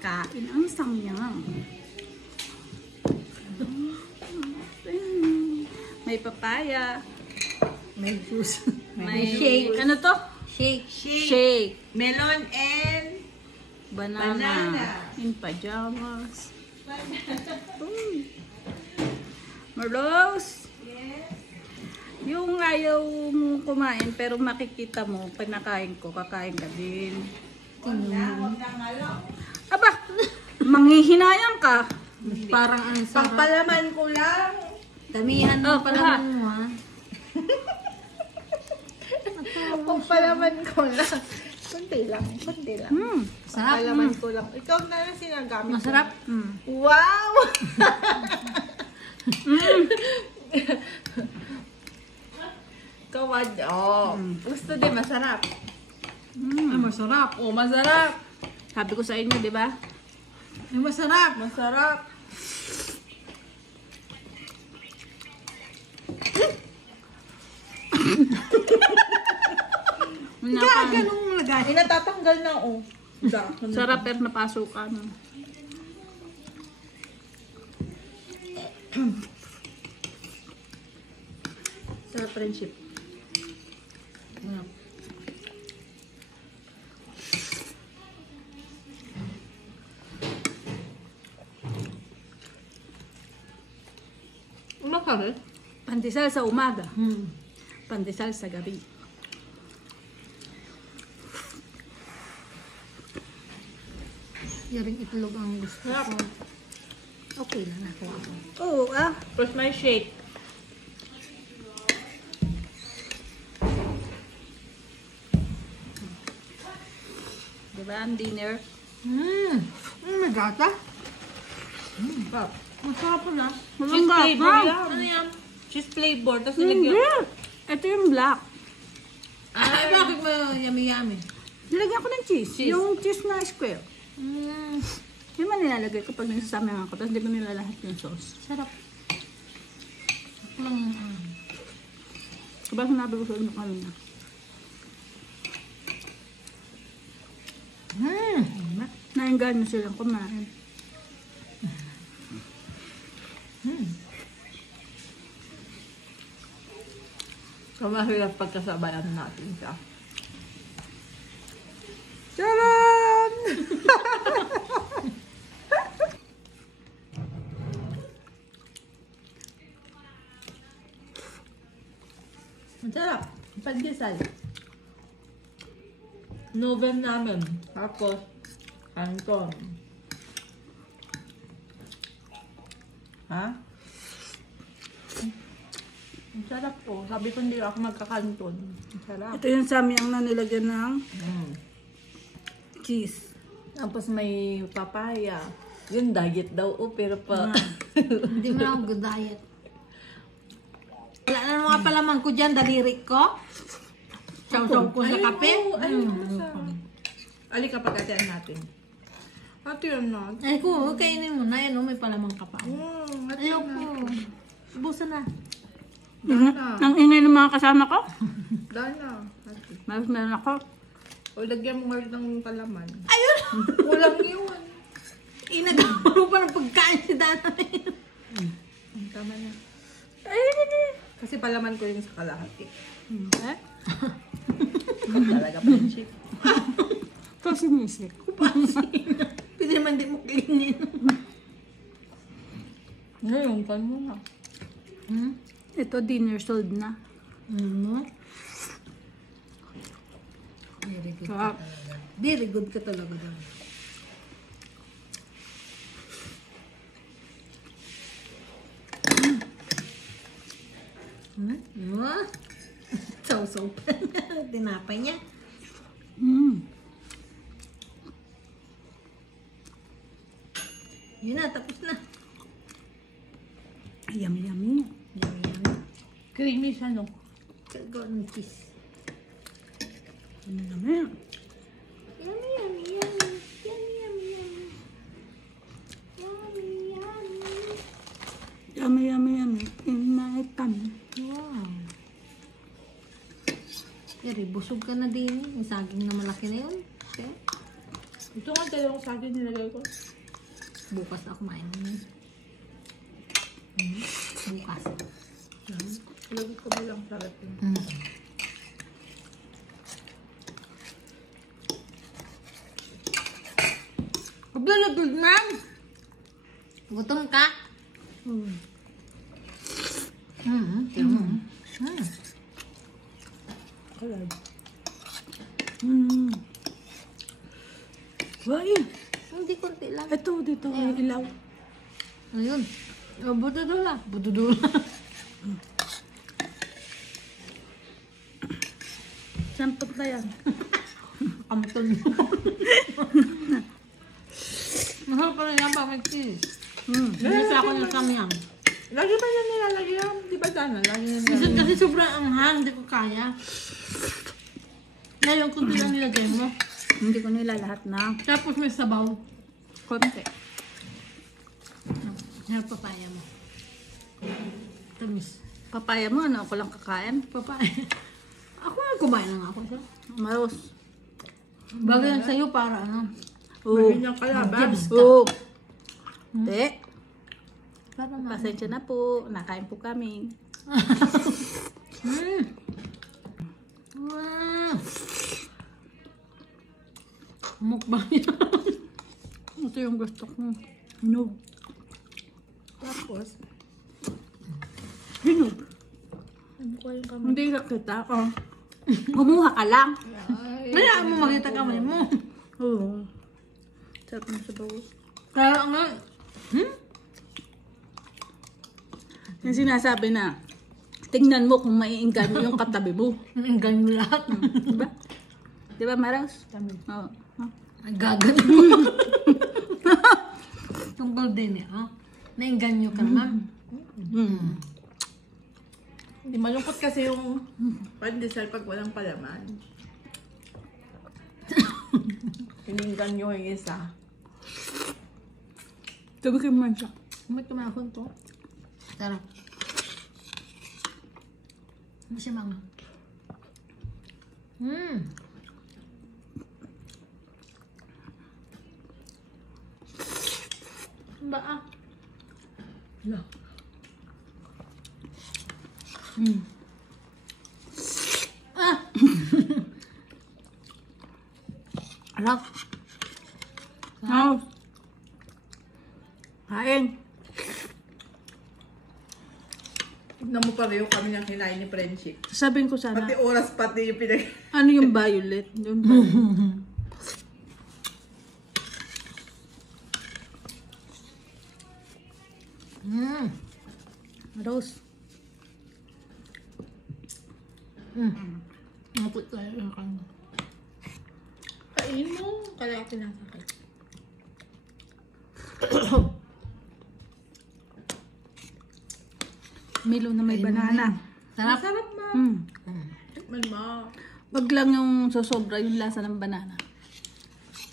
Kain ang samyang. May papaya. May juice. May shake. Ano to? Shake. Shake. Melon and Banana. In pajamas. Marlos. yes. Yung ayaw mong kumain pero makikita mo, pinakain ko, kakain ka din. Huwag na malo. Aba, manghihinayang ka. Parang ang sarap. Pangpalaman ko lang. Damihan mo Oh, palaman mo ha. Pangpalaman ko lang. Kunti lang. Sarap. Pangpalaman ko lang. Ikaw na lang sinagamit. Masarap. Wow! Kawad. Oh. Gusto din, masarap. Ay, masarap. Oh, masarap. Sabi ko sa inyo, di ba? Ay, masarap. Masarap. Ganong lagay. Ay, natatanggal na, oh. Sarap pero napasukan. Sarap friendship. Ano ka rin? Pandesal sa umaga. Pandesal sa gabi. Yaring itlog ang gusto ko. Okay lang ako. Oo, ah. Plus my shake. Di ba ang dinner? May gata. Sarap. Masarap na. Cheese Malunggap, flavor ha? yan. Ano yan? Cheese flavor. Tapos Hindi. nilagyan. Ito yung black. Ay, bakit mo yummy-yummy? Nilagyan ko ng cheese. Cheese. Yung cheese na square. Yun man nilalagay ko pag nagsasama ako. Tapos di ko nilalahat yung sauce. Sarap. Lang. Diba sinabi ko sa inyo kanina? Nainggan nyo silang kumain. So, mahirap pagkasabayan natin siya. Charan! Ang sarap. Pandesal. Noven namin. Tapos, canton. Ha? Ang sarap po. Sabi ko hindi ako magkakanton. Ang sarap. Ito yung samyang na nilagyan ng cheese. Tapos may papaya. Yun, diet daw. Oh, pero pa... Hindi mo lang good diet. Wala na mga palaman ko dyan, daliri ko. Saw-saw ko sa kape. Alika pagkatian natin. Ate yun na. Ay ko, kainin mo na yan, may palamang ka pa. Ate Ayaw ko. Ubusan na. Ang ingay ng mga kasama ko. Dana. Ate. Meron ako. O, lagyan mo nga rin ng palaman. Ayun! Kulang yun. Inagawa pa ng pagkain si Dana. Tama na. Ay, Kasi palaman ko yun sa kalahati. eh? Talaga friendship. Ito sinisik. Pwede naman di mo kainin. Ngayon, kan mo na. Ito dinner sold na. Very good. Sarap. Very good ka talaga daw. Saw-saw pa na. Tinapay niya. Yun na, tapos na. Yummy, yummy. Creamy siya, no? Kagawa ng cheese. Yummy, yummy. Yummy, yummy, yummy. Yummy, yummy, yummy. Yummy, yummy. Yummy, yummy, yummy. In my tummy. Wow. Pero busog ka na din. Yung saging na malaki na yun. Okay. Ito nga dalawang sa akin nilagay ko. Bukas na kumain mo yun. Bukas. Ilagay ko ba lang sarap yun? Paglalagod, ma'am! Gutom ka? Kalad. Why? Hindi, konti lang. Ito, dito. Ilaw. Ayun. Bududula. Bududula. Sampot na yan. Kamton mo. Mahal pa rin yan pag may cheese. Nasa ako ng samyang. Lagi ba yan nilalagay yan? Di ba sana? Lagi yan Minsan nilalagay. kasi sobrang anghang, hindi ko kaya. Ngayon, kunti lang nilagay mo. Hindi ko nila lahat na. Tapos may sabaw. Konti. Yan, papaya mo. Tamis. Papaya mo, ano? Ako lang kakain. Papaya. Ako nga kumain lang ako siya. Maros. Bagay yan sa'yo para ano. Oo. Maging yung kalaban. Oo. Hindi. Para ma... Pasensya na po. Nakain po kami. Mukbang yan. Ito yung gusto ko. Hinog. Tapos, Hinog. ano ko yung kamay? Hindi ka kita. Oh. Kumuha ka lang. Kaya mo makita kamay mo. Oo. Sarap mo sa bawas. Kaya nga. Yung sinasabi na, tingnan mo kung maiinggan mo yung katabi mo. Ang ganyan mo lahat. Diba? Diba, Maros? Kami. Oo. Ang gagawin mo. Tungkol din eh. Oh. Nainganyo ka naman. Hindi malungkot kasi yung pandesal pag walang palaman. Hininggan nyo yung isa. Tubikin mo siya. May kumakon to. Sarap. Masimang. Ba ah? Wala. Ah! Alak. Oo. Kain. Tignan mo pareho kami ng kinain ni Friendship. Sabihin ko sana, Pati oras, pati yung pinag... ano yung violet? Yung violet. Rose. Maput tayo yung kanya. Kain mo. Kaya ako pinasakit. Milo na may banana. Sarap. Sarap ma. Tikman mo. Wag lang yung sosobra yung lasa ng banana.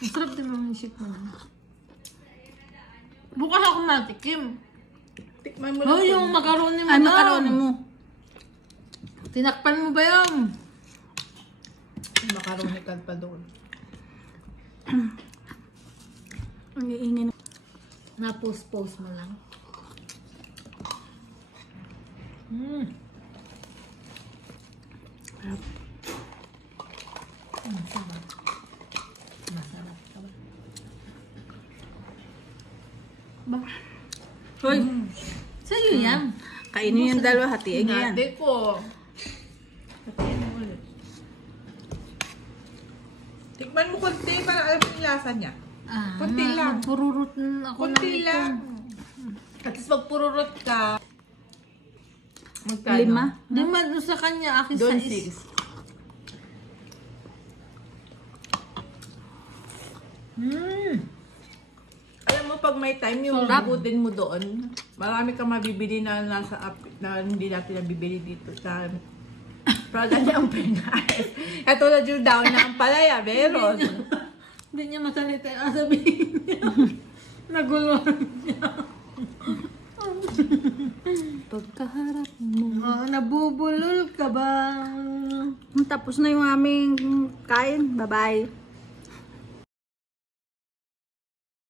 Ang sarap din mga shit mo na. Bukas ako matikim. Tikman mo Oh, lang. yung macaroni mo Ay, daw. makaroni mo. Tinakpan mo ba yun? Macaroni ka pa doon. Ang iingin. Na-post-post mo lang. Sarap. Masarap. Masarap. Ba? Hoy, Sa'yo yan. kainin yung dalawa, hatiin niyo yan. Hati ko. Hatiin mo ulit. Tikman mo konti para alam mo yung lasa niya. Kunti lang. Pururot ako Kunti lang. At least magpururot ka. Magkano? 5? Di man doon sa kanya, akin Doon sa 6. Alam mo, pag may time yung abutin mo doon, marami kang mabibili na nasa app na hindi natin nabibili dito sa product ng Pinas. Katulad yung down na ang palaya, meron. Hindi niya masalita yung sabihin niya. Naguluhan niya. Pagkaharap mo. Oh, nabubulol ka ba? Tapos na yung aming kain. Bye-bye.